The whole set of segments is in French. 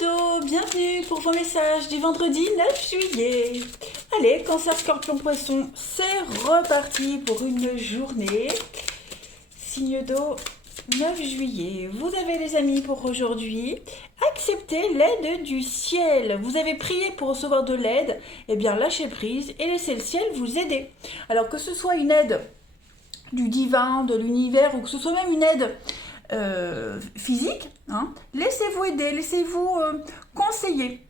d'eau, bienvenue pour vos messages du vendredi 9 juillet. Allez, Cancer, Scorpion, Poisson, c'est reparti pour une journée. Signe d'eau, 9 juillet. Vous avez les amis pour aujourd'hui. Acceptez l'aide du ciel. Vous avez prié pour recevoir de l'aide. Eh bien, lâchez prise et laissez le ciel vous aider. Alors que ce soit une aide du divin, de l'univers, ou que ce soit même une aide physique, hein, laissez-vous aider, laissez-vous conseiller.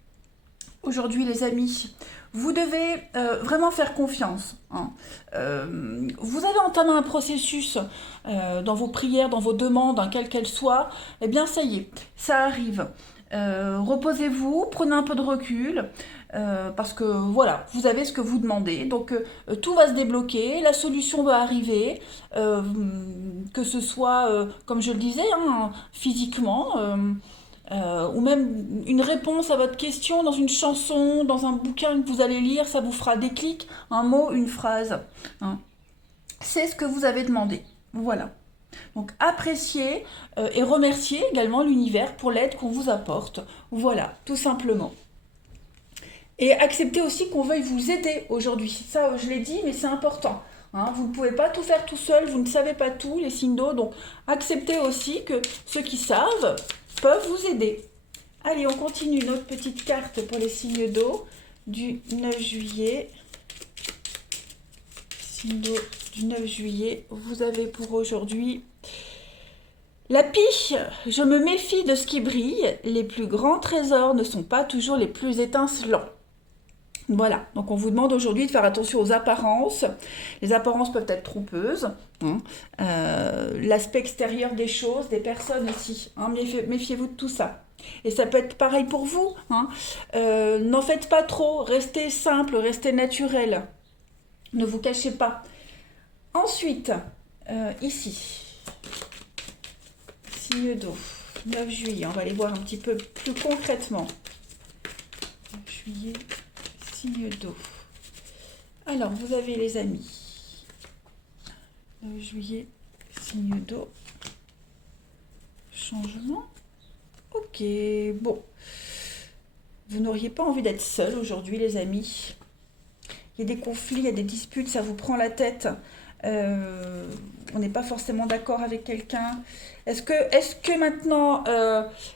Aujourd'hui, les amis, vous devez vraiment faire confiance. Hein. Vous avez entamé un processus dans vos prières, dans vos demandes, hein, quelles qu'elles soient. Eh bien, ça y est, ça arrive. Reposez-vous, prenez un peu de recul, parce que voilà, vous avez ce que vous demandez. Donc, tout va se débloquer, la solution va arriver, que ce soit, comme je le disais, hein, physiquement. Ou même une réponse à votre question dans une chanson, dans un bouquin que vous allez lire, ça vous fera déclic, un mot, une phrase. Hein. C'est ce que vous avez demandé. Voilà. Donc appréciez et remerciez également l'univers pour l'aide qu'on vous apporte. Voilà, tout simplement. Et acceptez aussi qu'on veuille vous aider aujourd'hui. Ça, je l'ai dit, mais c'est important. Hein, vous ne pouvez pas tout faire tout seul, vous ne savez pas tout, les signes d'eau. Donc acceptez aussi que ceux qui savent peuvent vous aider. Allez, on continue notre petite carte pour les signes d'eau du 9 juillet. Signe d'eau du 9 juillet, vous avez pour aujourd'hui la pie. Je me méfie de ce qui brille. Les plus grands trésors ne sont pas toujours les plus étincelants. Voilà, donc on vous demande aujourd'hui de faire attention aux apparences. Les apparences peuvent être trompeuses. Hein. L'aspect extérieur des choses, des personnes aussi. Hein. Méfiez-vous de tout ça. Et ça peut être pareil pour vous. Hein. N'en faites pas trop. Restez simple, restez naturel. Ne vous cachez pas. Ensuite, ici, signe d'eau, 9 juillet. On va aller voir un petit peu plus concrètement. 9 juillet. Signe d'eau. Alors, vous avez les amis. 9 juillet, signe d'eau. Changement. Ok, bon. Vous n'auriez pas envie d'être seul aujourd'hui, les amis. Il y a des conflits, il y a des disputes, ça vous prend la tête. On n'est pas forcément d'accord avec quelqu'un. Est-ce que maintenant,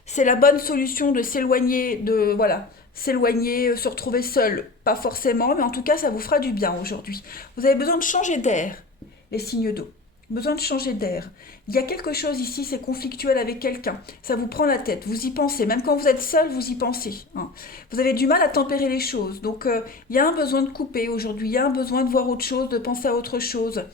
c'est la bonne solution de s'éloigner de... Voilà. S'éloigner, se retrouver seul, pas forcément, mais en tout cas, ça vous fera du bien aujourd'hui. Vous avez besoin de changer d'air, les signes d'eau. Besoin de changer d'air. Il y a quelque chose ici, c'est conflictuel avec quelqu'un. Ça vous prend la tête, vous y pensez. Même quand vous êtes seul, vous y pensez. Hein. Vous avez du mal à tempérer les choses. Donc, il y a un besoin de couper aujourd'hui. Il y a un besoin de voir autre chose, de penser à autre chose.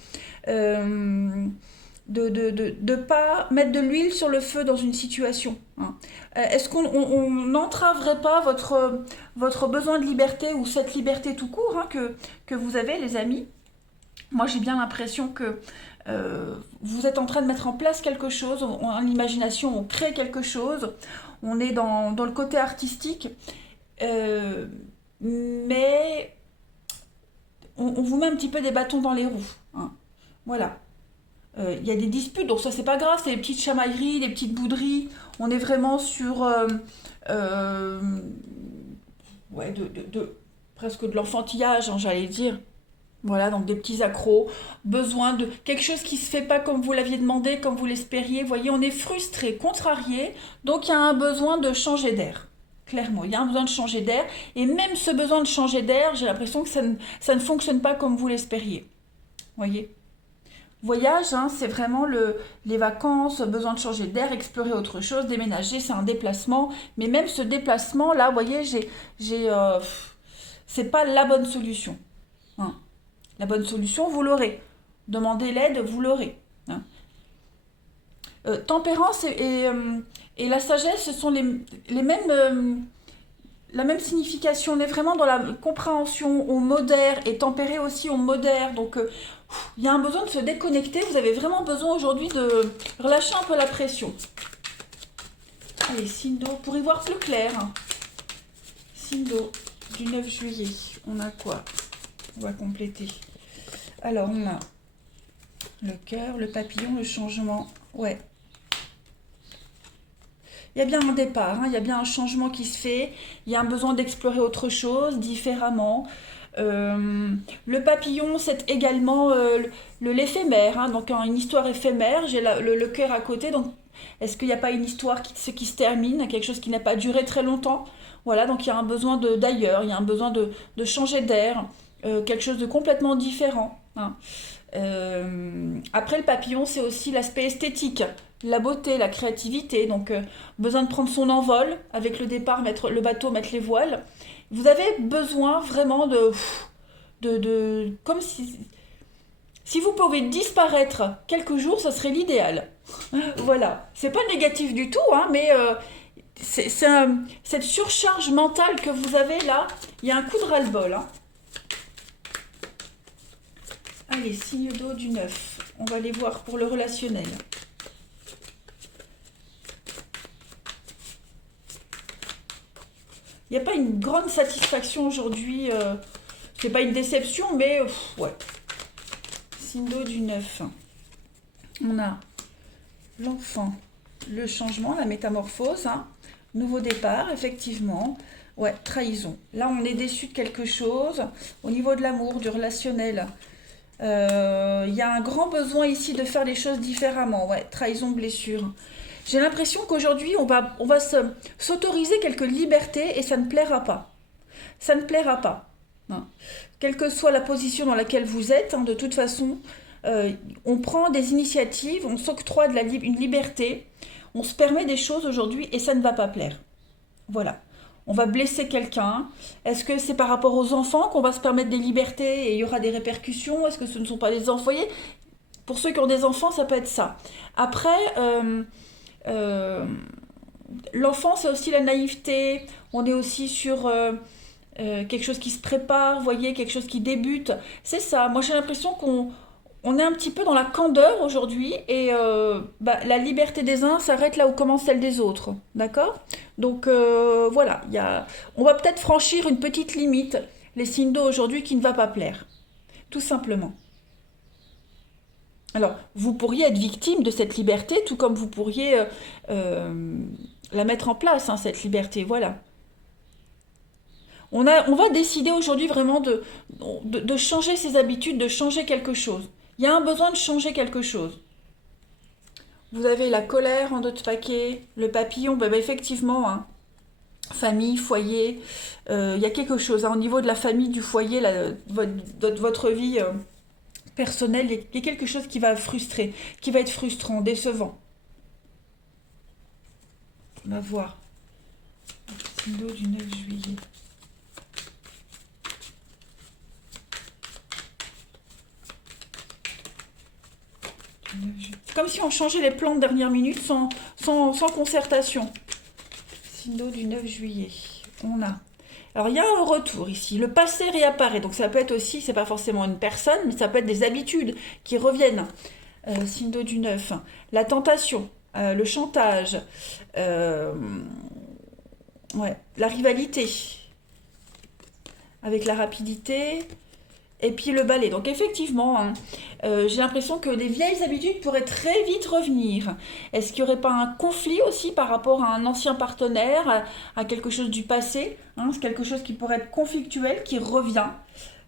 De pas mettre de l'huile sur le feu dans une situation. Hein. Est-ce qu'on n'entraverait pas votre besoin de liberté ou cette liberté tout court, hein, que vous avez, les amis? Moi, j'ai bien l'impression que vous êtes en train de mettre en place quelque chose, en imagination, on crée quelque chose, on est dans le côté artistique, mais on vous met un petit peu des bâtons dans les roues. Hein. Voilà. Il y a des disputes, donc ça c'est pas grave, c'est des petites chamailleries, des petites bouderies. On est vraiment sur ouais, presque de l'enfantillage, hein, j'allais dire. Voilà, donc des petits accros, besoin de quelque chose qui se fait pas comme vous l'aviez demandé, comme vous l'espériez. Vous voyez, on est frustré, contrarié, donc il y a un besoin de changer d'air. Clairement, il y a un besoin de changer d'air. Et même ce besoin de changer d'air, j'ai l'impression que ça ne fonctionne pas comme vous l'espériez. Vous voyez? Voyage, hein, c'est vraiment les vacances, besoin de changer d'air, explorer autre chose, déménager, c'est un déplacement. Mais même ce déplacement, là, vous voyez, c'est pas la bonne solution. Hein. La bonne solution, vous l'aurez. Demandez l'aide, vous l'aurez. Hein. Tempérance et la sagesse, ce sont les mêmes, la même signification. On est vraiment dans la compréhension, on modère, et tempéré aussi, on modère. Donc, il y a un besoin de se déconnecter. Vous avez vraiment besoin aujourd'hui de relâcher un peu la pression. Allez, signe d'eau, pour y voir plus clair. Signe d'eau du 9 juillet. On a quoi? On va compléter. Alors, on a le cœur, le papillon, le changement. Ouais. Il y a bien un départ, hein, il y a bien un changement qui se fait, il y a un besoin d'explorer autre chose, différemment. Euh, le papillon, c'est également l'éphémère, hein, donc une histoire éphémère. J'ai le cœur à côté, donc est-ce qu'il n'y a pas une histoire qui se termine, quelque chose qui n'a pas duré très longtemps? Voilà, donc il y a un besoin d'ailleurs, il y a un besoin de changer d'air, quelque chose de complètement différent, hein. Après, le papillon, c'est aussi l'aspect esthétique, la beauté, la créativité. Donc, besoin de prendre son envol avec le départ, mettre le bateau, mettre les voiles. Vous avez besoin vraiment comme si vous pouvez disparaître quelques jours, ça serait l'idéal. Voilà. C'est pas négatif du tout, hein, mais cette surcharge mentale que vous avez là, il y a un coup de ras-le-bol, hein. Allez, signe d'eau du 9. On va aller voir pour le relationnel. Il n'y a pas une grande satisfaction aujourd'hui. C'est pas une déception, mais ouais. Signe d'eau du 9. On a l'enfant, le changement, la métamorphose, hein. Nouveau départ, effectivement. Ouais, trahison. Là, on est déçu de quelque chose. Au niveau de l'amour, du relationnel, il y a un grand besoin ici de faire les choses différemment. Ouais, trahison, blessure. J'ai l'impression qu'aujourd'hui, on va s'autoriser quelques libertés et ça ne plaira pas. Ça ne plaira pas, hein. Quelle que soit la position dans laquelle vous êtes, hein, de toute façon, on prend des initiatives, on s'octroie une liberté, on se permet des choses aujourd'hui et ça ne va pas plaire. Voilà. On va blesser quelqu'un. Est-ce que c'est par rapport aux enfants qu'on va se permettre des libertés et il y aura des répercussions? Est-ce que ce ne sont pas des enfants? Vous voyez, pour ceux qui ont des enfants, ça peut être ça. Après, euh, l'enfant, c'est aussi la naïveté. On est aussi sur quelque chose qui se prépare, vous voyez, quelque chose qui débute. C'est ça. Moi, j'ai l'impression qu'on est un petit peu dans la candeur aujourd'hui et la liberté des uns s'arrête là où commence celle des autres. D'accord? Donc voilà, on va peut-être franchir une petite limite, les signes d'eau aujourd'hui, qui ne va pas plaire. Tout simplement. Alors, vous pourriez être victime de cette liberté, tout comme vous pourriez la mettre en place, hein, cette liberté. Voilà. On va décider aujourd'hui vraiment de changer ses habitudes, de changer quelque chose. Il y a un besoin de changer quelque chose. Vous avez la colère en d'autres paquets, le papillon, effectivement, hein, famille, foyer, il y a quelque chose, hein, au niveau de la famille, du foyer, votre vie personnelle, il y a quelque chose qui va frustrer, qui va être frustrant, décevant. On va voir. Signe du 9 juillet. C'est comme si on changeait les plans de dernière minute sans concertation. Signe du 9 juillet. On a. Alors il y a un retour ici. Le passé réapparaît. Donc ça peut être aussi, c'est pas forcément une personne, mais ça peut être des habitudes qui reviennent. Signe du 9. La tentation, le chantage, ouais, la rivalité avec la rapidité. Et puis le balai. Donc effectivement, hein, j'ai l'impression que les vieilles habitudes pourraient très vite revenir. Est-ce qu'il n'y aurait pas un conflit aussi par rapport à un ancien partenaire, à quelque chose du passé, hein, c'est quelque chose qui pourrait être conflictuel, qui revient.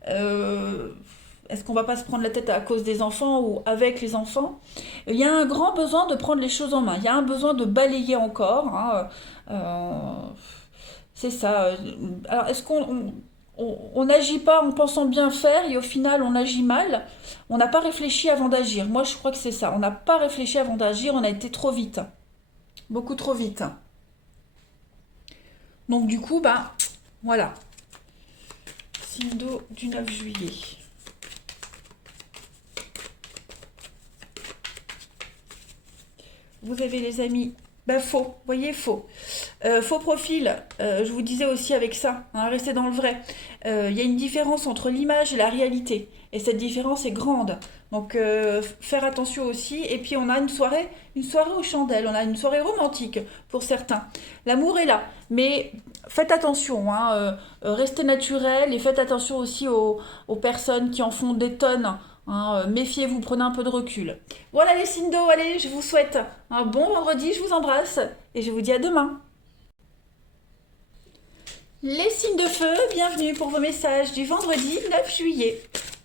Est-ce qu'on va pas se prendre la tête à cause des enfants ou avec les enfants? Il y a un grand besoin de prendre les choses en main. Il y a un besoin de balayer encore, hein, c'est ça. Alors, est-ce qu'on n'agit pas en pensant bien faire et au final on agit mal? On n'a pas réfléchi avant d'agir. Moi je crois que c'est ça. On n'a pas réfléchi avant d'agir, on a été trop vite. Beaucoup trop vite. Donc du coup, voilà. Signe d'eau du 9 juillet. Vous avez les amis. Faux, vous voyez, faux. Faux profil, je vous disais aussi avec ça, hein, restez dans le vrai. Il y a une différence entre l'image et la réalité. Et cette différence est grande. Donc faire attention aussi. Et puis on a une soirée aux chandelles, on a une soirée romantique pour certains. L'amour est là. Mais faites attention, hein, restez naturel et faites attention aussi aux personnes qui en font des tonnes Hein, méfiez-vous, prenez un peu de recul. Voilà les signes d'eau, allez, je vous souhaite un bon vendredi, je vous embrasse et je vous dis à demain. Les signes de feu, bienvenue pour vos messages du vendredi 9 juillet.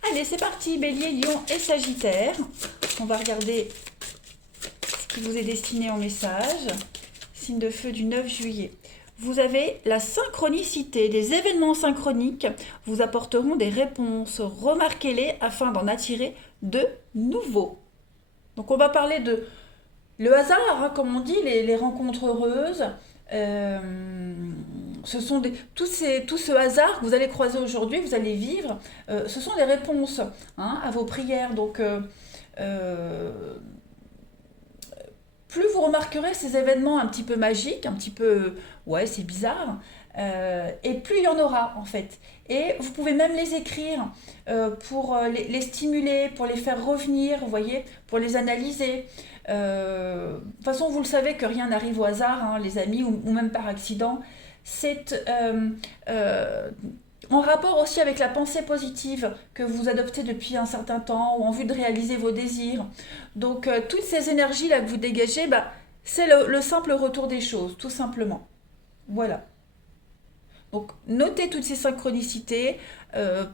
Allez, c'est parti, Bélier, Lion et Sagittaire. On va regarder ce qui vous est destiné en message. Signe de feu du 9 juillet. Vous avez la synchronicité. Les événements synchroniques vous apporteront des réponses. Remarquez-les afin d'en attirer de nouveaux. Donc on va parler de le hasard, hein, comme on dit, les rencontres heureuses. Ce sont tout ce hasard que vous allez croiser aujourd'hui, vous allez vivre, ce sont des réponses, hein, à vos prières. Donc, plus vous remarquerez ces événements un petit peu magiques, un petit peu, ouais, c'est bizarre, et plus il y en aura en fait. Et vous pouvez même les écrire pour les stimuler, pour les faire revenir, vous voyez, pour les analyser. De toute façon, vous le savez que rien n'arrive au hasard, hein, les amis, ou même par accident. C'est en rapport aussi avec la pensée positive que vous adoptez depuis un certain temps ou en vue de réaliser vos désirs. Donc, toutes ces énergies-là que vous dégagez, bah, c'est le simple retour des choses, tout simplement. Voilà. Donc, notez toutes ces synchronicités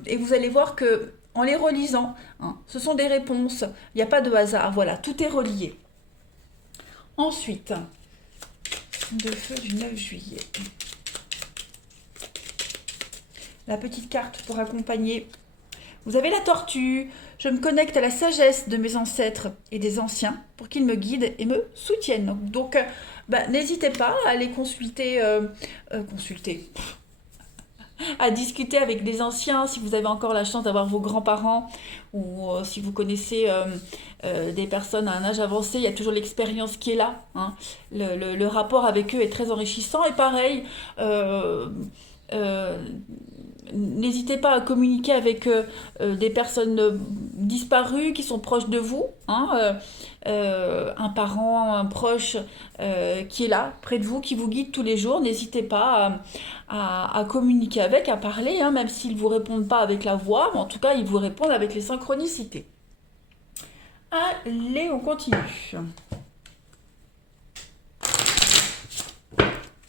et vous allez voir que en les relisant, hein, ce sont des réponses. Il n'y a pas de hasard. Voilà, tout est relié. Ensuite, de feu du 9 juillet. La petite carte pour accompagner. Vous avez la tortue. Je me connecte à la sagesse de mes ancêtres et des anciens pour qu'ils me guident et me soutiennent. Donc, bah, n'hésitez pas à aller consulter, à discuter avec des anciens si vous avez encore la chance d'avoir vos grands-parents ou si vous connaissez des personnes à un âge avancé, il y a toujours l'expérience qui est là, hein. Le rapport avec eux est très enrichissant et pareil, euh, n'hésitez pas à communiquer avec des personnes disparues qui sont proches de vous, hein, un parent, un proche qui est là, près de vous, qui vous guide tous les jours. N'hésitez pas à communiquer avec, à parler, hein, même s'ils ne vous répondent pas avec la voix, mais en tout cas, ils vous répondent avec les synchronicités. Allez, on continue.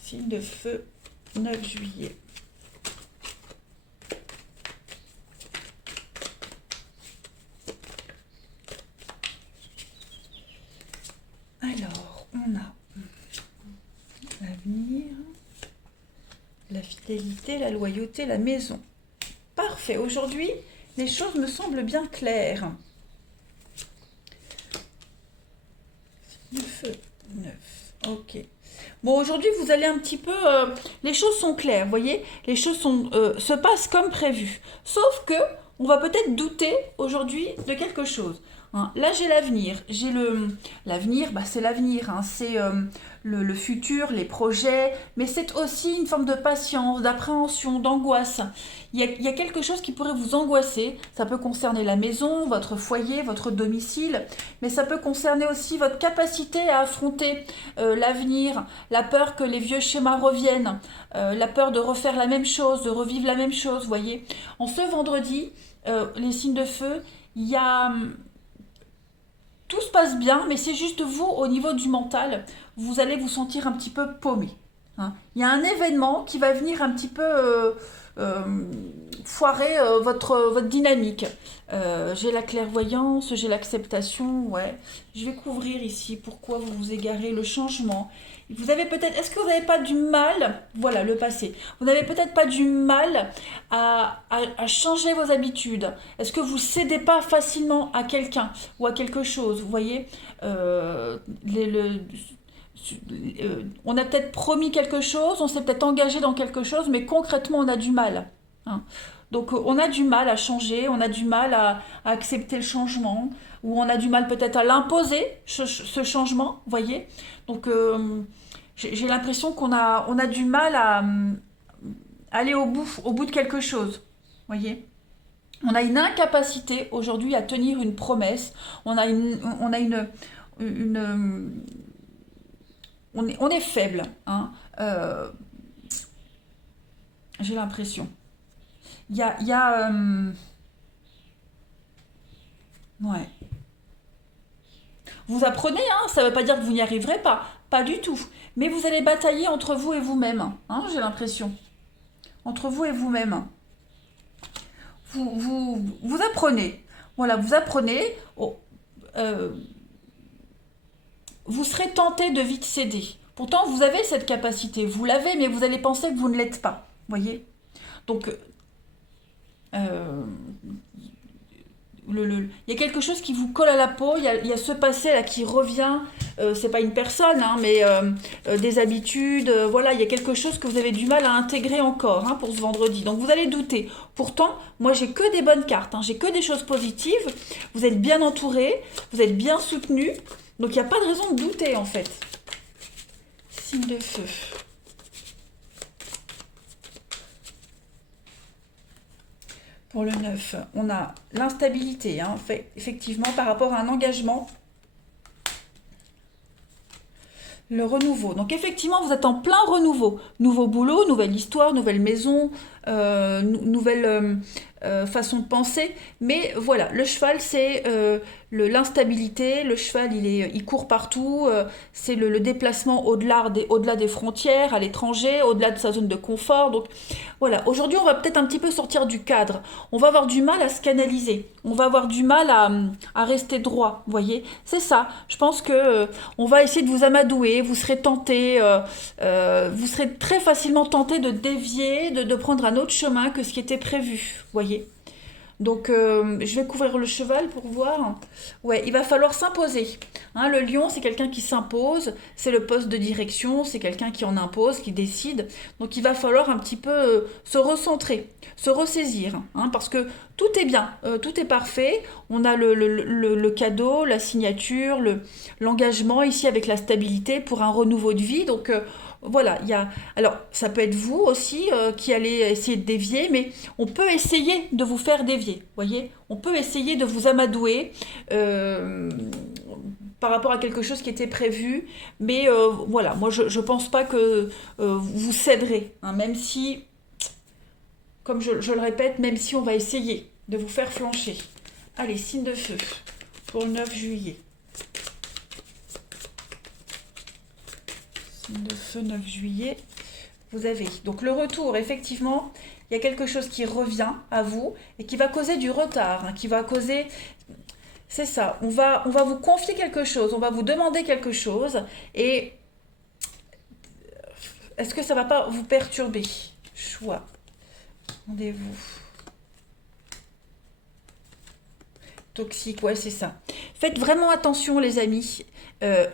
Signe de feu, 9 juillet. Alors, on a l'avenir, la fidélité, la loyauté, la maison. Parfait. Aujourd'hui, les choses me semblent bien claires. 9, 9. Ok. Bon, aujourd'hui, vous allez un petit peu... les choses sont claires, vous voyez. Les choses se passent comme prévu. Sauf que on va peut-être douter aujourd'hui de quelque chose. Hein. Là, j'ai l'avenir. L'avenir, bah, c'est l'avenir. Hein. C'est le futur, les projets. Mais c'est aussi une forme de patience, d'appréhension, d'angoisse. Il y a quelque chose qui pourrait vous angoisser. Ça peut concerner la maison, votre foyer, votre domicile. Mais ça peut concerner aussi votre capacité à affronter l'avenir, la peur que les vieux schémas reviennent, la peur de refaire la même chose, de revivre la même chose, vous voyez. En ce vendredi, les signes de feu, il y a... tout se passe bien, mais c'est juste vous, au niveau du mental, vous allez vous sentir un petit peu paumé. Hein. Il y a un événement qui va venir un petit peu foirer votre dynamique. J'ai la clairvoyance, j'ai l'acceptation, ouais. Je vais couvrir ici pourquoi vous vous égarez, le changement. Vous avez peut-être, est-ce que vous n'avez pas du mal, voilà le passé, vous n'avez peut-être pas du mal à changer vos habitudes. Est-ce que vous cédez pas facilement à quelqu'un ou à quelque chose, vous voyez. On a peut-être promis quelque chose, on s'est peut-être engagé dans quelque chose, mais concrètement on a du mal. Hein. Donc on a du mal à changer, on a du mal à accepter le changement, ou on a du mal peut-être à l'imposer, ce changement, vous voyez. Donc j'ai l'impression on a du mal à aller au bout de quelque chose, vous voyez. On a une incapacité aujourd'hui à tenir une promesse, une on est faible, hein. J'ai l'impression. Il y a Ouais. Vous apprenez, hein, ça ne veut pas dire que vous n'y arriverez pas, pas du tout. Mais vous allez batailler entre vous et vous-même, hein, j'ai l'impression. Entre vous et vous-même. Vous apprenez. Voilà, vous apprenez. Oh, euh, vous serez tenté de vite céder. Pourtant, vous avez cette capacité. Vous l'avez, mais vous allez penser que vous ne l'êtes pas. Voyez. Donc, euh, il y a quelque chose qui vous colle à la peau, il y a ce passé là qui revient, c'est pas une personne, hein, mais des habitudes, voilà, il y a quelque chose que vous avez du mal à intégrer encore, hein, pour ce vendredi. Donc vous allez douter. Pourtant, moi j'ai que des bonnes cartes, hein, j'ai que des choses positives, vous êtes bien entouré, vous êtes bien soutenu, donc il n'y a pas de raison de douter en fait. Signe de feu. Pour le 9, on a l'instabilité, hein, effectivement, par rapport à un engagement, le renouveau. Donc effectivement, vous êtes en plein renouveau. Nouveau boulot, nouvelle histoire, nouvelle maison, nouvelle façon de penser. Mais voilà, le cheval, c'est l'instabilité. Le cheval, il court partout. C'est le déplacement au-delà des frontières, à l'étranger, au-delà de sa zone de confort. Donc voilà, aujourd'hui, on va peut-être un petit peu sortir du cadre. On va avoir du mal à se canaliser. On va avoir du mal à rester droit, vous voyez. C'est ça. Je pense que on va essayer de vous amadouer. Vous serez tenté, vous serez très facilement tenté de dévier, de prendre un autre chemin que ce qui était prévu, vous voyez. Donc, je vais couvrir le cheval pour voir. Ouais, il va falloir s'imposer. Hein, le lion, c'est quelqu'un qui s'impose. C'est le poste de direction. C'est quelqu'un qui en impose, qui décide. Donc, il va falloir un petit peu se recentrer, se ressaisir. Hein, parce que tout est bien, tout est parfait. On a le cadeau, la signature, l'engagement ici avec la stabilité pour un renouveau de vie. Donc, voilà, il y a. Alors, ça peut être vous aussi qui allez essayer de dévier, mais on peut essayer de vous faire dévier, voyez. On peut essayer de vous amadouer par rapport à quelque chose qui était prévu, mais voilà, moi je pense pas que vous céderez, hein, même si, comme je le répète, même si on va essayer de vous faire flancher. Allez, signe de feu pour le 9 juillet. Signe de feu 9 juillet. Vous avez donc le retour, effectivement, il y a quelque chose qui revient à vous et qui va causer du retard, hein, qui va causer. C'est ça, on va vous confier quelque chose, on va vous demander quelque chose et est-ce que ça va pas vous perturber? Choix, rendez-vous. Toxique, ouais, c'est ça. Faites vraiment attention, les amis.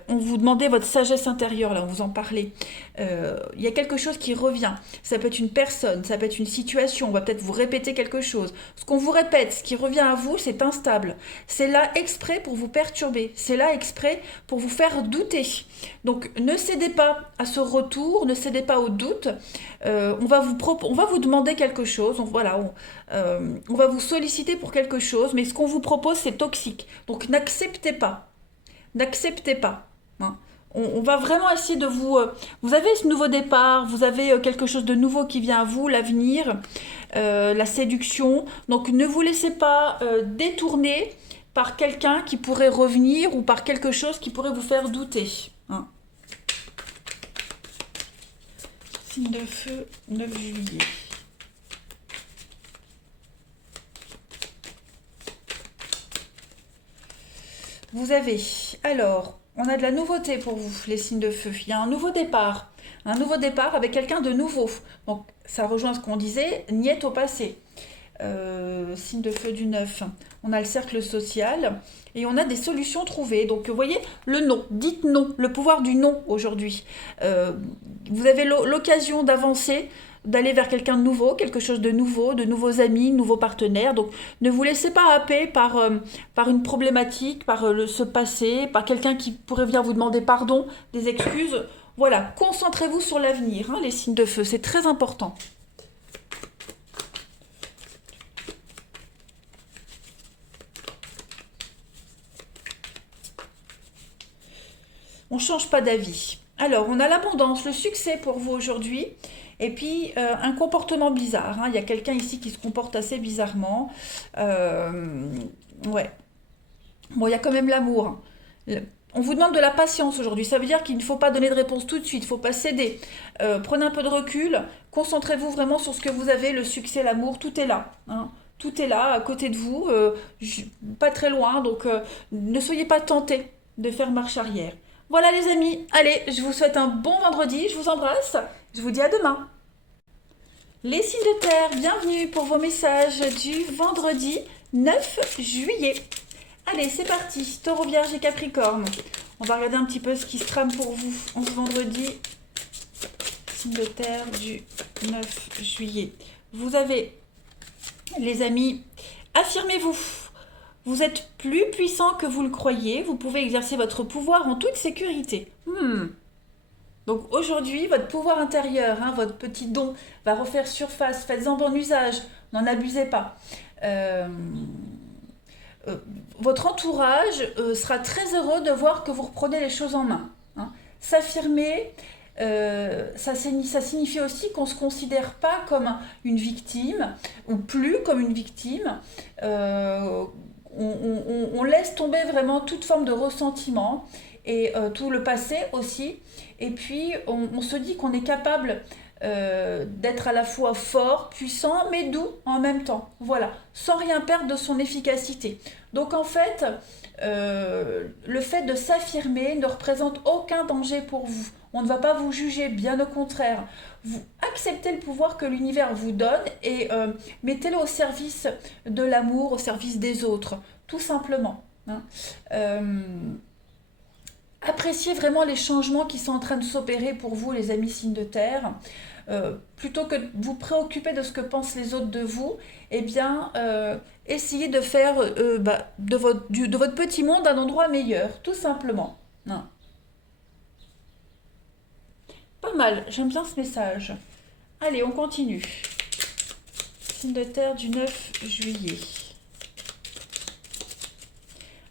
On vous demandait votre sagesse intérieure, là, on vous en parlait. Il y a quelque chose qui revient. Ça peut être une personne, ça peut être une situation, on va peut-être vous répéter quelque chose. Ce qu'on vous répète, ce qui revient à vous, c'est instable. C'est là exprès pour vous perturber. C'est là exprès pour vous faire douter. Donc, ne cédez pas à ce retour, ne cédez pas au doute. On va vous demander quelque chose. On va vous solliciter pour quelque chose, mais ce qu'on vous propose, c'est toxique. Donc, n'acceptez pas. N'acceptez pas. Hein. On va vraiment essayer de vous. Vous avez ce nouveau départ, vous avez quelque chose de nouveau qui vient à vous, l'avenir, la séduction. Donc ne vous laissez pas détourner par quelqu'un qui pourrait revenir ou par quelque chose qui pourrait vous faire douter. Hein. Signe de feu, 9 juillet. Vous avez, alors, on a de la nouveauté pour vous, les signes de feu. Il y a un nouveau départ avec quelqu'un de nouveau. Donc, ça rejoint ce qu'on disait, niet au passé. Signe de feu du 9. On a le cercle social et on a des solutions trouvées. Donc, vous voyez, le non, dites non, le pouvoir du non aujourd'hui. Vous avez l'occasion d'avancer, d'aller vers quelqu'un de nouveau, quelque chose de nouveaux amis, de nouveaux partenaires. Donc ne vous laissez pas happer par une problématique, par ce passé, par quelqu'un qui pourrait venir vous demander pardon, des excuses. Voilà, concentrez-vous sur l'avenir, hein, les signes de feu, c'est très important. On ne change pas d'avis. Alors, on a l'abondance, le succès pour vous aujourd'hui. Et puis, un comportement bizarre. Hein. Il y a quelqu'un ici qui se comporte assez bizarrement. Ouais. Bon, il y a quand même l'amour, hein. On vous demande de la patience aujourd'hui. Ça veut dire qu'il ne faut pas donner de réponse tout de suite. Il ne faut pas céder. Prenez un peu de recul. Concentrez-vous vraiment sur ce que vous avez. Le succès, l'amour, tout est là, hein. Tout est là, à côté de vous. Pas très loin. Donc, ne soyez pas tentés de faire marche arrière. Voilà les amis. Allez, je vous souhaite un bon vendredi. Je vous embrasse. Je vous dis à demain. Les signes de terre, bienvenue pour vos messages du vendredi 9 juillet. Allez, c'est parti. Taureau, Vierge et Capricorne. On va regarder un petit peu ce qui se trame pour vous en ce vendredi. Signe de terre du 9 juillet. Vous avez, les amis, affirmez-vous. Vous êtes plus puissant que vous le croyez. Vous pouvez exercer votre pouvoir en toute sécurité. Donc aujourd'hui, votre pouvoir intérieur, hein, votre petit don, va refaire surface. Faites-en bon usage. N'en abusez pas. Votre entourage sera très heureux de voir que vous reprenez les choses en main, hein. S'affirmer, ça signifie aussi qu'on ne se considère pas comme une victime, ou plus comme une victime. On laisse tomber vraiment toute forme de ressentiment, et tout le passé aussi. Et puis, on se dit qu'on est capable d'être à la fois fort, puissant, mais doux en même temps. Voilà, sans rien perdre de son efficacité. Donc en fait, le fait de s'affirmer ne représente aucun danger pour vous. On ne va pas vous juger, bien au contraire. Vous acceptez le pouvoir que l'univers vous donne et mettez-le au service de l'amour, au service des autres, tout simplement, hein. Appréciez vraiment les changements qui sont en train de s'opérer pour vous, les amis signes de terre. Plutôt que de vous préoccuper de ce que pensent les autres de vous, eh bien, essayez de faire de votre petit monde un endroit meilleur, tout simplement, hein. Pas mal, j'aime bien ce message. Allez, on continue. Signe de terre du 9 juillet.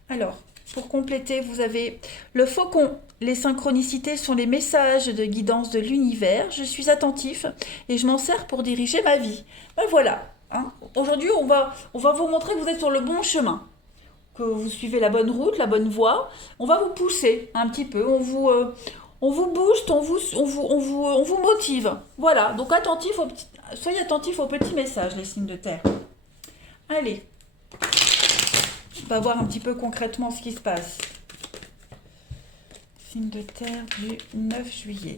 Alors, pour compléter, vous avez le faucon. Les synchronicités sont les messages de guidance de l'univers. Je suis attentif et je m'en sers pour diriger ma vie. Ben voilà, hein. Aujourd'hui, on va vous montrer que vous êtes sur le bon chemin, que vous suivez la bonne route, la bonne voie. On va vous pousser un petit peu. On vous booste, on vous motive. Voilà, donc soyez attentifs aux petits messages, les signes de terre. Allez, on va voir un petit peu concrètement ce qui se passe. Signe de terre du 9 juillet.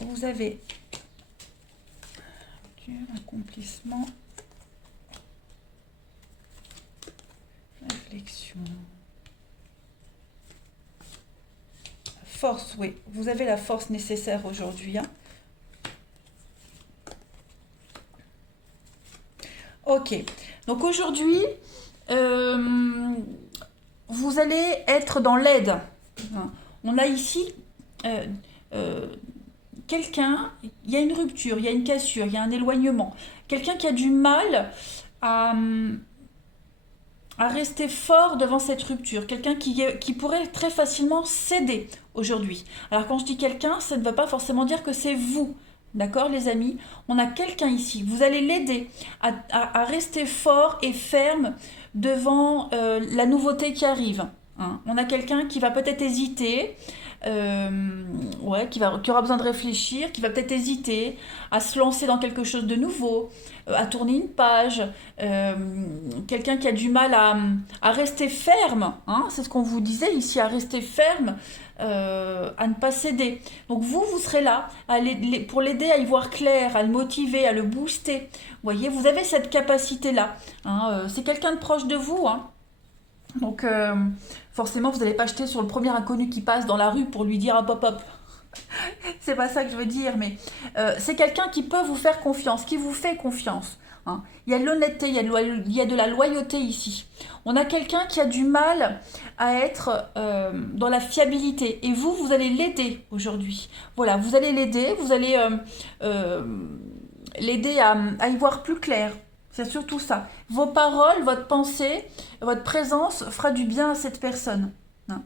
Vous avez accomplissement, réflexion, force, oui, vous avez la force nécessaire aujourd'hui, hein. Ok, donc aujourd'hui, vous allez être dans l'aide. On a ici quelqu'un, il y a une rupture, il y a une cassure, il y a un éloignement. Quelqu'un qui a du mal à rester fort devant cette rupture. Quelqu'un qui pourrait très facilement céder aujourd'hui. Alors quand je dis quelqu'un, ça ne veut pas forcément dire que c'est vous. D'accord les amis? On a quelqu'un ici. Vous allez l'aider à rester fort et ferme devant la nouveauté qui arrive, hein. On a quelqu'un qui va peut-être hésiter, qui aura besoin de réfléchir, qui va peut-être hésiter à se lancer dans quelque chose de nouveau, à tourner une page, quelqu'un qui a du mal à rester ferme, hein, c'est ce qu'on vous disait ici, à rester ferme, à ne pas céder. Donc vous serez là pour l'aider à y voir clair, à le motiver, à le booster. Vous voyez, vous avez cette capacité-là, hein, c'est quelqu'un de proche de vous, hein. Donc forcément, vous n'allez pas jeter sur le premier inconnu qui passe dans la rue pour lui dire hop hop hop. C'est pas ça que je veux dire, mais c'est quelqu'un qui peut vous faire confiance, qui vous fait confiance, hein. Il y a de l'honnêteté, il y a de la loyauté ici. On a quelqu'un qui a du mal à être dans la fiabilité. Et vous allez l'aider aujourd'hui. Voilà, vous allez l'aider, vous allez l'aider à y voir plus clair. C'est surtout ça. Vos paroles, votre pensée, votre présence fera du bien à cette personne, hein.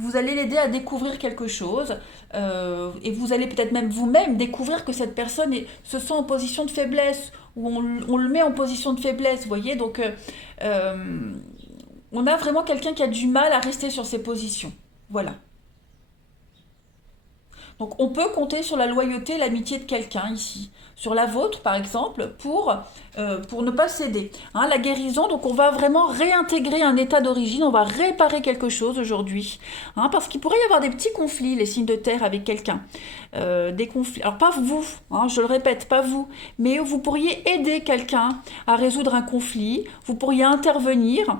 vous allez l'aider à découvrir quelque chose et vous allez peut-être même vous-même découvrir que cette personne se sent en position de faiblesse ou on le met en position de faiblesse, vous voyez. Donc, on a vraiment quelqu'un qui a du mal à rester sur ses positions. Voilà. Donc on peut compter sur la loyauté et l'amitié de quelqu'un ici. Sur la vôtre, par exemple, pour ne pas céder. Hein, la guérison, donc on va vraiment réintégrer un état d'origine, on va réparer quelque chose aujourd'hui. Hein, parce qu'il pourrait y avoir des petits conflits, les signes de terre, avec quelqu'un. Des conflits. Alors pas vous, hein, je le répète, pas vous. Mais vous pourriez aider quelqu'un à résoudre un conflit. Vous pourriez intervenir.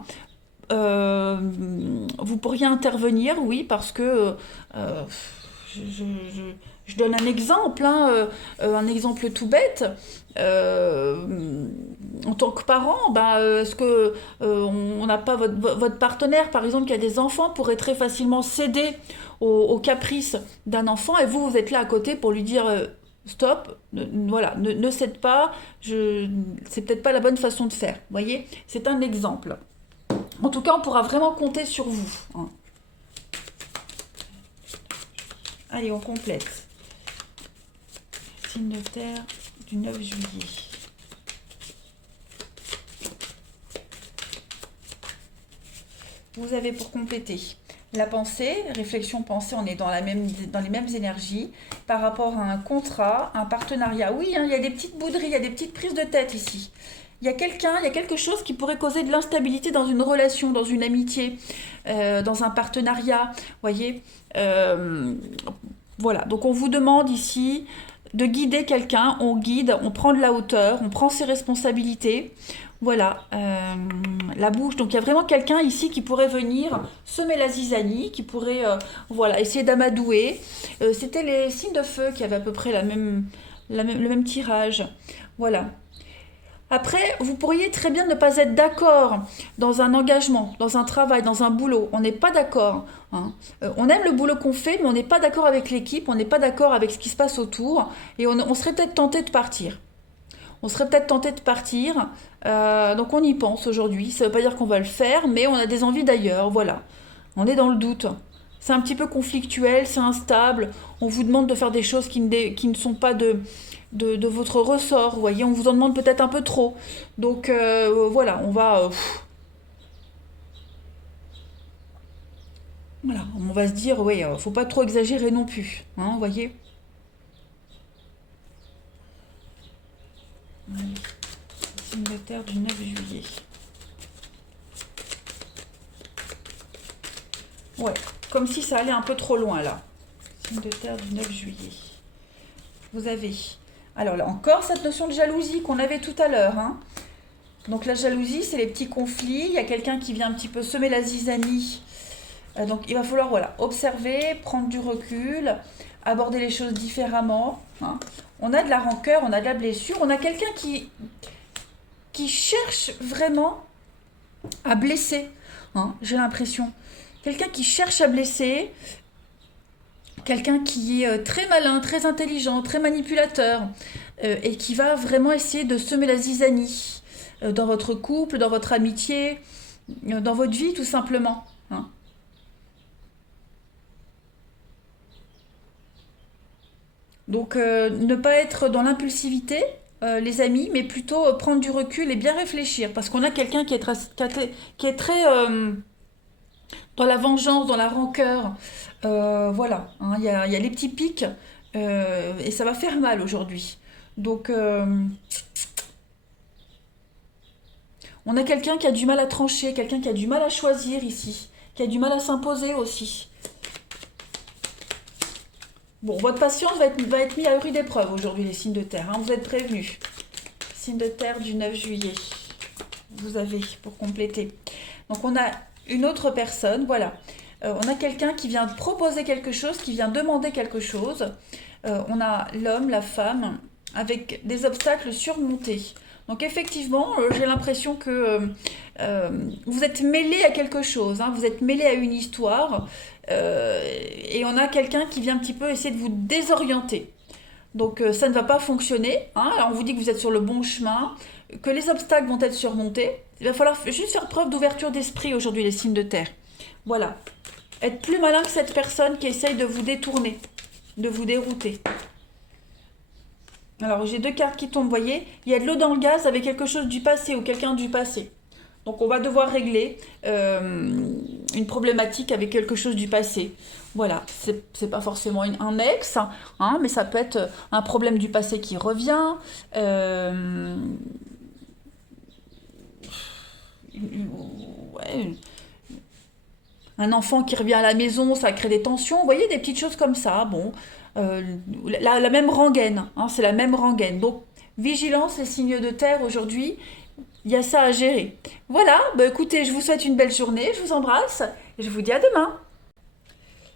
Vous pourriez intervenir, oui, parce que... je, je- je- je donne un exemple, hein, un exemple tout bête. En tant que parent, bah, est-ce que on n'a pas votre partenaire, par exemple, qui a des enfants, pourrait très facilement céder aux caprices d'un enfant et vous êtes là à côté pour lui dire stop, voilà, ne cède pas, c'est peut-être pas la bonne façon de faire. Vous voyez, c'est un exemple. En tout cas, on pourra vraiment compter sur vous. Hein. Allez, on complète. Signe de terre du 9 juillet. Vous avez pour compléter la pensée, réflexion, pensée, on est dans les mêmes énergies par rapport à un contrat, un partenariat. Oui, hein, il y a des petites bouderies, il y a des petites prises de tête ici. Il y a quelque chose qui pourrait causer de l'instabilité dans une relation, dans une amitié, dans un partenariat, voyez. Voilà, donc on vous demande ici de guider quelqu'un, on guide, on prend de la hauteur, on prend ses responsabilités. Voilà, la bouche. Donc il y a vraiment quelqu'un ici qui pourrait venir semer la zizanie, qui pourrait voilà, essayer d'amadouer. C'était les signes de feu qui avaient à peu près le même tirage. Voilà. Après, vous pourriez très bien ne pas être d'accord dans un engagement, dans un travail, dans un boulot. On n'est pas d'accord. Hein. On aime le boulot qu'on fait, mais on n'est pas d'accord avec l'équipe, on n'est pas d'accord avec ce qui se passe autour, et on serait peut-être tenté de partir. On serait peut-être tenté de partir, donc on y pense aujourd'hui. Ça ne veut pas dire qu'on va le faire, mais on a des envies d'ailleurs, voilà. On est dans le doute. C'est un petit peu conflictuel, c'est instable. On vous demande de faire des choses qui ne sont pas de votre ressort. Vous voyez, on vous en demande peut-être un peu trop. Donc voilà, voilà, on va se dire, oui, faut pas trop exagérer non plus. Hein, vous voyez. Signe de terre du 9 juillet. Ouais, comme si ça allait un peu trop loin là. Signe de terre du 9 juillet. Vous avez, alors là encore, cette notion de jalousie qu'on avait tout à l'heure. Hein. Donc la jalousie, c'est les petits conflits. Il y a quelqu'un qui vient un petit peu semer la zizanie. Donc il va falloir voilà, observer, prendre du recul, aborder les choses différemment. Hein. On a de la rancœur, on a de la blessure. On a quelqu'un qui cherche vraiment à blesser. Hein, j'ai l'impression. Quelqu'un qui cherche à blesser, quelqu'un qui est très malin, très intelligent, très manipulateur, et qui va vraiment essayer de semer la zizanie dans votre couple, dans votre amitié, dans votre vie tout simplement. Hein. Donc ne pas être dans l'impulsivité, les amis, mais plutôt prendre du recul et bien réfléchir, parce qu'on a quelqu'un qui est très dans la vengeance, dans la rancœur. Voilà, hein, il y a les petits pics et ça va faire mal aujourd'hui. Donc, on a quelqu'un qui a du mal à trancher, quelqu'un qui a du mal à choisir ici, qui a du mal à s'imposer aussi. Bon, votre patience va être mise à rude épreuve aujourd'hui, les signes de terre. Hein, vous êtes prévenus. Signe de terre du 9 juillet. Vous avez pour compléter. Donc, on a une autre personne, voilà. On a quelqu'un qui vient proposer quelque chose, qui vient demander quelque chose. On a l'homme, la femme, avec des obstacles surmontés. Donc effectivement, j'ai l'impression que vous êtes mêlé à quelque chose, hein, vous êtes mêlé à une histoire, et on a quelqu'un qui vient un petit peu essayer de vous désorienter. Donc ça ne va pas fonctionner. Hein. Alors on vous dit que vous êtes sur le bon chemin, que les obstacles vont être surmontés. Il va falloir juste faire preuve d'ouverture d'esprit aujourd'hui, les signes de terre. Voilà. Être plus malin que cette personne qui essaye de vous détourner, de vous dérouter. Alors, j'ai deux cartes qui tombent, vous voyez. Il y a de l'eau dans le gaz avec quelque chose du passé ou quelqu'un du passé. Donc, on va devoir régler une problématique avec quelque chose du passé. Voilà, c'est pas forcément un ex, hein, mais ça peut être un problème du passé qui revient. Ouais, un enfant qui revient à la maison, ça crée des tensions. Vous voyez, des petites choses comme ça. Bon, la même rengaine, hein, c'est la même rengaine. Donc, vigilance, les signes de terre aujourd'hui, il y a ça à gérer. Voilà, bah écoutez, je vous souhaite une belle journée, je vous embrasse et je vous dis à demain.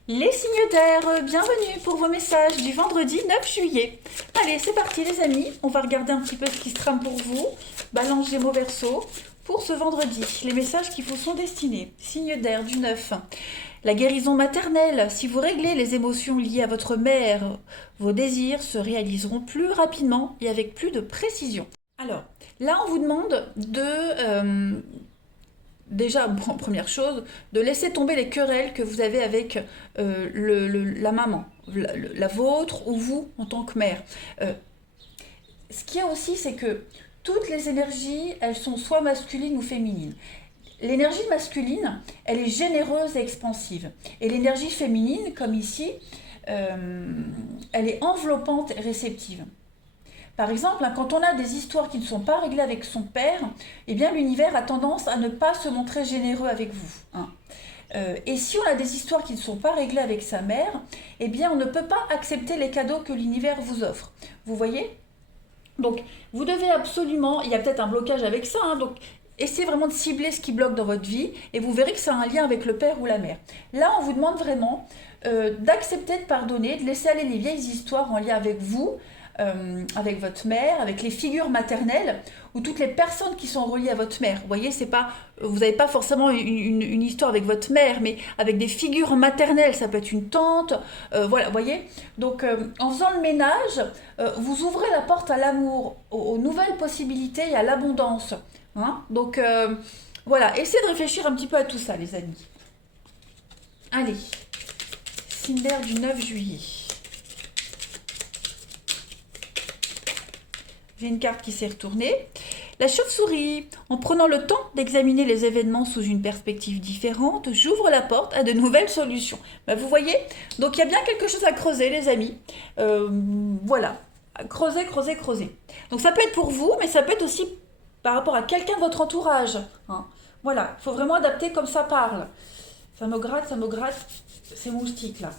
Les signes d'air, bienvenue pour vos messages du vendredi 9 juillet. Allez, c'est parti les amis, on va regarder un petit peu ce qui se trame pour vous. Balance Gémeaux Verseau pour ce vendredi. Les messages qui vous sont destinés. Signe d'air du 9. La guérison maternelle. Si vous réglez les émotions liées à votre mère, vos désirs se réaliseront plus rapidement et avec plus de précision. Alors, là on vous demande de... déjà, bon, première chose, de laisser tomber les querelles que vous avez avec la maman, la vôtre ou vous en tant que mère. Ce qu'il y a aussi, c'est que toutes les énergies, elles sont soit masculines ou féminines. L'énergie masculine, elle est généreuse et expansive. Et l'énergie féminine, comme ici, elle est enveloppante et réceptive. Par exemple, quand on a des histoires qui ne sont pas réglées avec son père, eh bien l'univers a tendance à ne pas se montrer généreux avec vous. Hein. Et si on a des histoires qui ne sont pas réglées avec sa mère, eh bien on ne peut pas accepter les cadeaux que l'univers vous offre. Vous voyez ? Donc vous devez absolument, il y a peut-être un blocage avec ça, hein, donc essayez vraiment de cibler ce qui bloque dans votre vie et vous verrez que ça a un lien avec le père ou la mère. Là, on vous demande vraiment d'accepter de pardonner, de laisser aller les vieilles histoires en lien avec vous, avec votre mère, avec les figures maternelles ou toutes les personnes qui sont reliées à votre mère. Vous voyez, c'est pas, vous n'avez pas forcément une histoire avec votre mère, mais avec des figures maternelles. Ça peut être une tante, voilà, vous voyez. Donc, en faisant le ménage, vous ouvrez la porte à l'amour, aux nouvelles possibilités et à l'abondance. Hein. Donc, voilà, essayez de réfléchir un petit peu à tout ça, les amis. Allez, signe d'air du 9 juillet. J'ai une carte qui s'est retournée. La chauve-souris. En prenant le temps d'examiner les événements sous une perspective différente, j'ouvre la porte à de nouvelles solutions. Ben, vous voyez ? Donc il y a bien quelque chose à creuser, les amis. Voilà. Creuser, creuser, creuser. Donc ça peut être pour vous, mais ça peut être aussi par rapport à quelqu'un de votre entourage. Hein. Voilà. Il faut vraiment adapter comme ça parle. Ça me gratte ces moustiques là.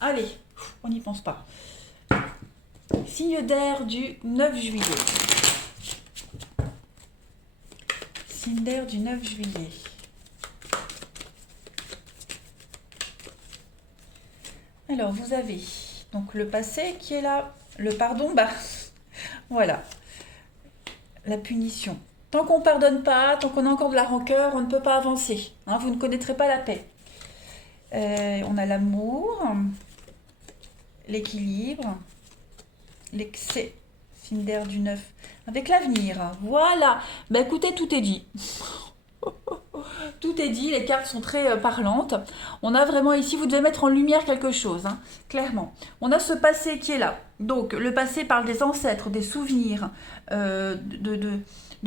Allez, on n'y pense pas. Signe d'air du 9 juillet. Signe d'air du 9 juillet. Alors, vous avez donc le passé qui est là. Le pardon, bah, voilà. La punition. Tant qu'on ne pardonne pas, tant qu'on a encore de la rancœur, on ne peut pas avancer. Hein, vous ne connaîtrez pas la paix. On a l'amour, l'équilibre, l'excès, signe d'air du 9, avec l'avenir. Voilà. Bah écoutez, tout est dit. Tout est dit, les cartes sont très parlantes. On a vraiment ici, vous devez mettre en lumière quelque chose, hein, clairement. On a ce passé qui est là. Donc, le passé parle des ancêtres, des souvenirs, de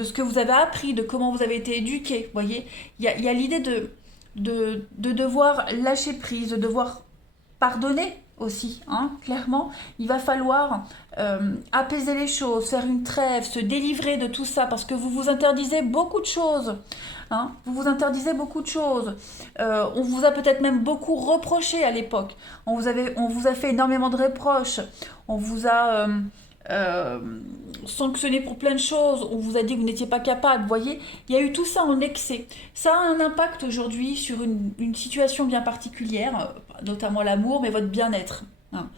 ce que vous avez appris, de comment vous avez été éduqué. Vous voyez, il y a l'idée de devoir lâcher prise, de devoir pardonner aussi, hein, clairement. Il va falloir apaiser les choses, faire une trêve, se délivrer de tout ça, parce que vous vous interdisez beaucoup de choses. Hein, vous vous interdisez beaucoup de choses. On vous a peut-être même beaucoup reproché à l'époque. On vous a fait énormément de reproches. On vous a sanctionné pour plein de choses. On vous a dit que vous n'étiez pas capable. Vous voyez, il y a eu tout ça en excès. Ça a un impact aujourd'hui sur une situation bien particulière, notamment l'amour, mais votre bien-être. Hein.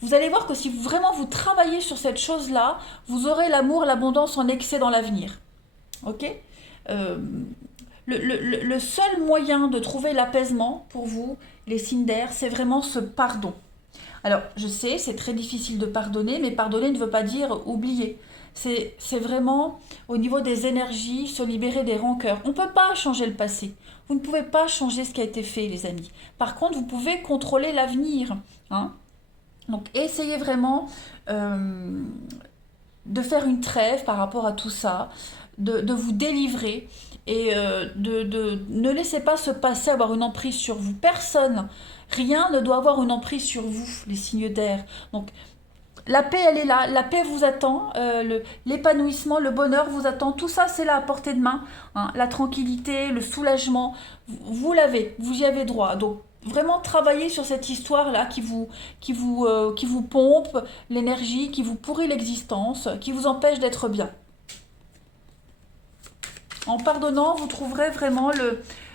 Vous allez voir que si vraiment vous travaillez sur cette chose-là, vous aurez l'amour, l'abondance en excès dans l'avenir. Ok ? Le seul moyen de trouver l'apaisement pour vous, les signes d'air, c'est vraiment ce pardon. Alors, je sais, c'est très difficile de pardonner, mais pardonner ne veut pas dire oublier. C'est vraiment, au niveau des énergies, se libérer des rancœurs. On ne peut pas changer le passé. Vous ne pouvez pas changer ce qui a été fait, les amis. Par contre, vous pouvez contrôler l'avenir. Hein. Donc, essayez vraiment de faire une trêve par rapport à tout ça, de vous délivrer et ne laissez pas ce passé avoir une emprise sur vous. Personne, rien ne doit avoir une emprise sur vous, les signes d'air. Donc, la paix, elle est là, la paix vous attend, l'épanouissement, le bonheur vous attend, tout ça c'est là à portée de main, hein. La tranquillité, le soulagement, vous l'avez, vous y avez droit. Donc vraiment travaillez sur cette histoire-là qui vous pompe l'énergie, qui vous pourrit l'existence, qui vous empêche d'être bien. En pardonnant, vous trouverez vraiment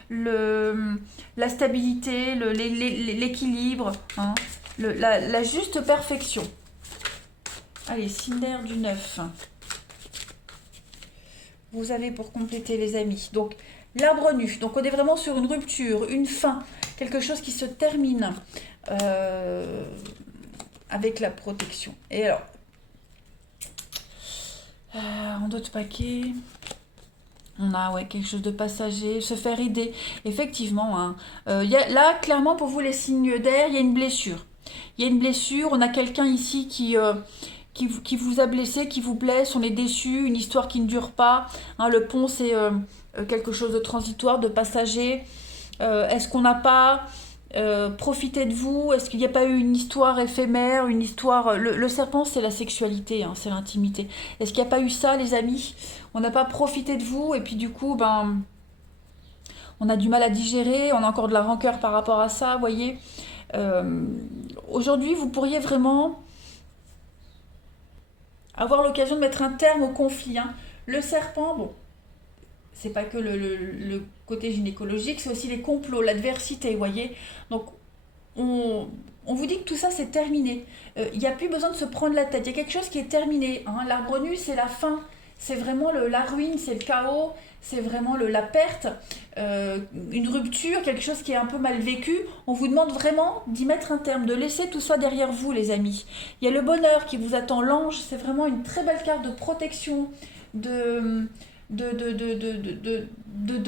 la stabilité, l'équilibre, hein, la juste perfection. Allez, Cinder du 9. Vous avez pour compléter les amis. Donc, l'arbre nu. Donc, on est vraiment sur une rupture, une fin. Quelque chose qui se termine avec la protection. Et alors, en d'autres paquets, on a quelque chose de passager, se faire aider. Effectivement, hein, là, clairement, pour vous, les signes d'air, il y a une blessure. Il y a une blessure. On a quelqu'un ici qui vous a blessé, qui vous blesse, on est déçu, une histoire qui ne dure pas. Hein, le pont, c'est quelque chose de transitoire, de passager. Est-ce qu'on n'a pas profité de vous? Est-ce qu'il n'y a pas eu une histoire éphémère, une histoire... Le serpent, c'est la sexualité, hein, c'est l'intimité. Est-ce qu'il n'y a pas eu ça, les amis? On n'a pas profité de vous, et puis du coup, on a du mal à digérer, on a encore de la rancœur par rapport à ça, vous voyez. Aujourd'hui, vous pourriez vraiment avoir l'occasion de mettre un terme au conflit. Hein. Le serpent, bon, c'est pas que le côté gynécologique, c'est aussi les complots, l'adversité, vous voyez. Donc, on vous dit que tout ça, c'est terminé. Il n'y a plus besoin de se prendre la tête. Il y a quelque chose qui est terminé. Hein. L'arbre nu, c'est la fin. C'est vraiment la ruine, c'est le chaos, c'est vraiment la perte, une rupture, quelque chose qui est un peu mal vécu. On vous demande vraiment d'y mettre un terme, de laisser tout ça derrière vous, les amis. Il y a le bonheur qui vous attend, l'ange, c'est vraiment une très belle carte de protection, de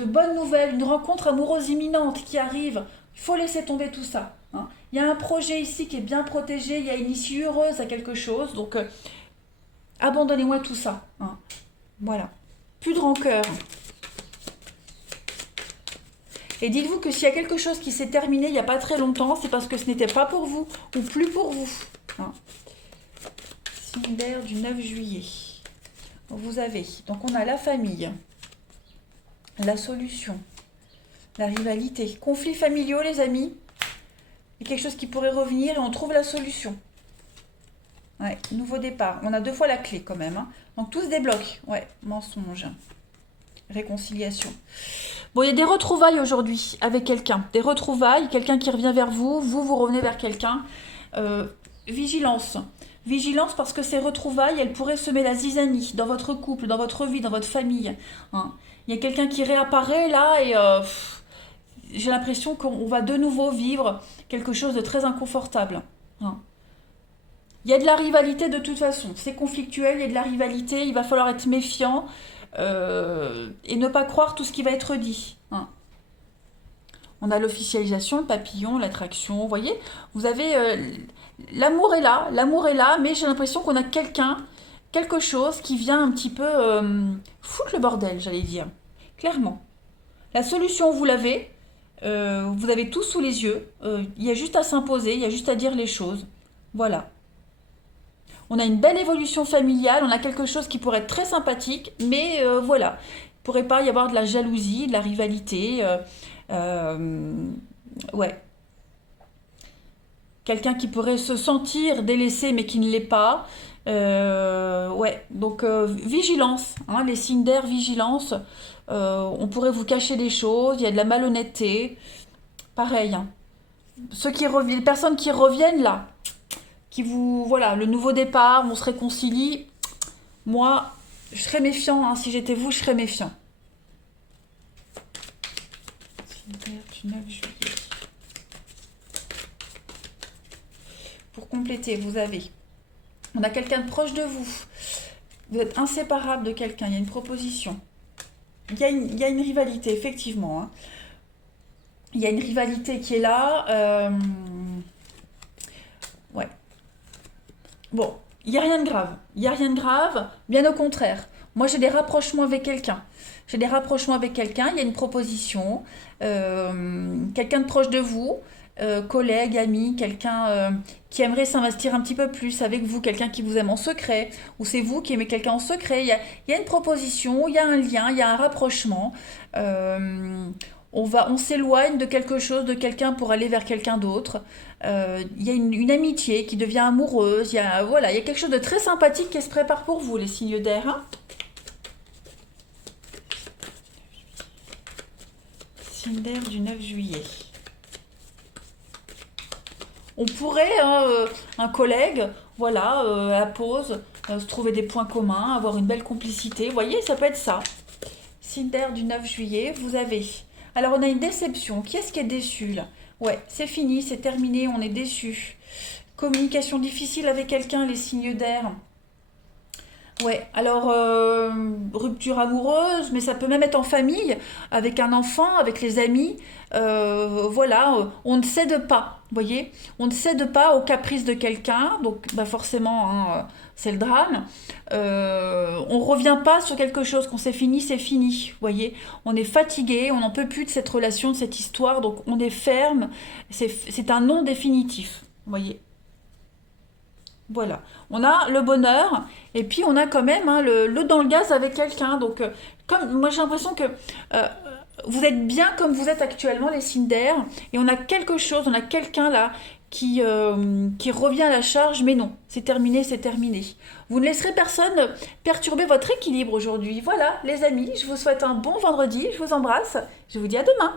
bonnes nouvelles, une rencontre amoureuse imminente qui arrive. Il faut laisser tomber tout ça. Hein. Il y a un projet ici qui est bien protégé, il y a une issue heureuse à quelque chose, donc abandonnez-moi tout ça. Hein. Voilà. Plus de rancœur. Et dites-vous que s'il y a quelque chose qui s'est terminé il n'y a pas très longtemps, c'est parce que ce n'était pas pour vous ou plus pour vous. Hein. Cinder du 9 juillet. Vous avez, donc on a la famille, la solution, la rivalité, conflits familiaux, les amis. Il y a quelque chose qui pourrait revenir et on trouve la solution. Ouais, nouveau départ. On a 2 fois la clé quand même. Hein. Donc tout se débloque. Ouais, mensonge. Réconciliation. Bon, il y a des retrouvailles aujourd'hui avec quelqu'un. Des retrouvailles, quelqu'un qui revient vers vous, vous revenez vers quelqu'un. Vigilance. Vigilance parce que ces retrouvailles, elles pourraient semer la zizanie dans votre couple, dans votre vie, dans votre famille. Hein. Il y a quelqu'un qui réapparaît là et j'ai l'impression qu'on va de nouveau vivre quelque chose de très inconfortable. Hein. Il y a de la rivalité de toute façon, c'est conflictuel, il y a de la rivalité, il va falloir être méfiant et ne pas croire tout ce qui va être dit. Hein. On a l'officialisation, le papillon, l'attraction, vous voyez, vous avez... l'amour est là, mais j'ai l'impression qu'on a quelque chose qui vient un petit peu foutre le bordel, j'allais dire, clairement. La solution, vous l'avez, vous avez tout sous les yeux, il y a juste à s'imposer, il y a juste à dire les choses, voilà. On a une belle évolution familiale, on a quelque chose qui pourrait être très sympathique, mais voilà. Il ne pourrait pas y avoir de la jalousie, de la rivalité. Ouais. Quelqu'un qui pourrait se sentir délaissé, mais qui ne l'est pas. Ouais. Donc, vigilance. Hein, les signes d'air, vigilance. On pourrait vous cacher des choses, il y a de la malhonnêteté. Pareil. Hein. Les personnes qui reviennent là, voilà, le nouveau départ, on se réconcilie. Moi, je serais méfiant, hein, si j'étais vous, je serais méfiant. pour compléter, vous avez. On a quelqu'un de proche de vous. Vous êtes inséparable de quelqu'un. Il y a une proposition. Il y a une rivalité, effectivement. Hein. Il y a une rivalité qui est là. Ouais. Bon, il n'y a rien de grave. Il n'y a rien de grave. Bien au contraire. Moi, j'ai des rapprochements avec quelqu'un. J'ai des rapprochements avec quelqu'un. Il y a une proposition. Quelqu'un de proche de vous. Collègue, ami, quelqu'un qui aimerait s'investir un petit peu plus avec vous, quelqu'un qui vous aime en secret, ou c'est vous qui aimez quelqu'un en secret. Il y a une proposition, il y a un lien, il y a un rapprochement. On s'éloigne de quelque chose, de quelqu'un pour aller vers quelqu'un d'autre. Il y a une amitié qui devient amoureuse. Voilà, il y a quelque chose de très sympathique qui se prépare pour vous, les signes d'air. Hein. Signe d'air du 9 juillet. On pourrait, un collègue, voilà, à la pause, se trouver des points communs, avoir une belle complicité. Vous voyez, ça peut être ça. Signe d'air du 9 juillet, vous avez. Alors, on a une déception. Qui est-ce qui est déçu, là? Ouais, c'est fini, c'est terminé, on est déçu. Communication difficile avec quelqu'un, les signes d'air. Ouais, alors rupture amoureuse, mais ça peut même être en famille, avec un enfant, avec les amis. Voilà, on ne cède pas, vous voyez, on ne cède pas aux caprices de quelqu'un, donc bah forcément, hein, c'est le drame. On ne revient pas sur quelque chose, quand c'est fini, vous voyez. On est fatigué, on n'en peut plus de cette relation, de cette histoire, donc on est ferme, c'est un non définitif, vous voyez. Voilà, on a le bonheur et puis on a quand même hein, le dans le gaz avec quelqu'un. Donc, comme moi j'ai l'impression que vous êtes bien comme vous êtes actuellement, les signes d'air, et on a quelque chose, on a quelqu'un là qui revient à la charge, mais non, c'est terminé, c'est terminé. Vous ne laisserez personne perturber votre équilibre aujourd'hui. Voilà, les amis, je vous souhaite un bon vendredi, je vous embrasse, je vous dis à demain.